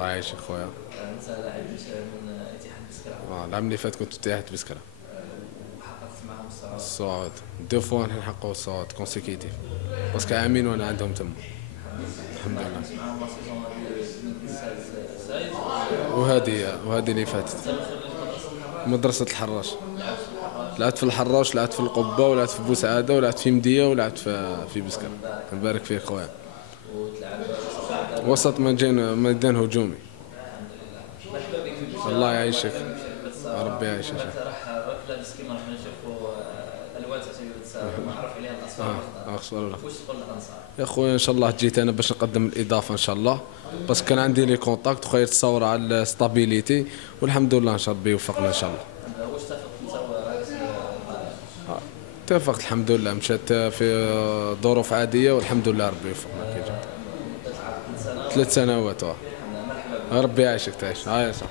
الله يعيشك خويا. انت لاعب من اتحاد بسكره. العام اللي فات كنت في اتحاد بسكرة. وحققت معهم الصعود. الصعود دو فوا نحققوا الصعود كونسيكيتيف، باسكو عامين وانا عندهم تما. الحمد لله. حققت معهم لا سيزون هذه من السايد. وهذه اللي فاتت. مدرسة الحراش. لعبت في الحراش، لعبت في القبة، ولعبت في بوسعادة، ولعبت في مدية، ولعبت في بسكرة. نبارك فيك خويا. وتلعب وسط ميدان هجومي. مرحبا بك في البشرة. الله يعيشك. مرحبا ربي يعيشك. راح لابس كيما راح نشوفوا الوان تاع معروف عليها الاصفر والاخضر. واش تقول للانصار؟ يا خويا ان شاء الله جيت انا باش نقدم الاضافه ان شاء الله، بس كان عندي لي كونتاكت وخيرت الصور على الستابيليتي، والحمد لله ان شاء الله ربي يوفقنا ان شاء الله. واش اتفقت انت ورئيس اتفقت الحمد لله، مشات في ظروف عاديه والحمد لله ربي يوفقنا كي جات. 3 سنوات. مرحبا بك. ربي يعيشك تعيش. هاي صح.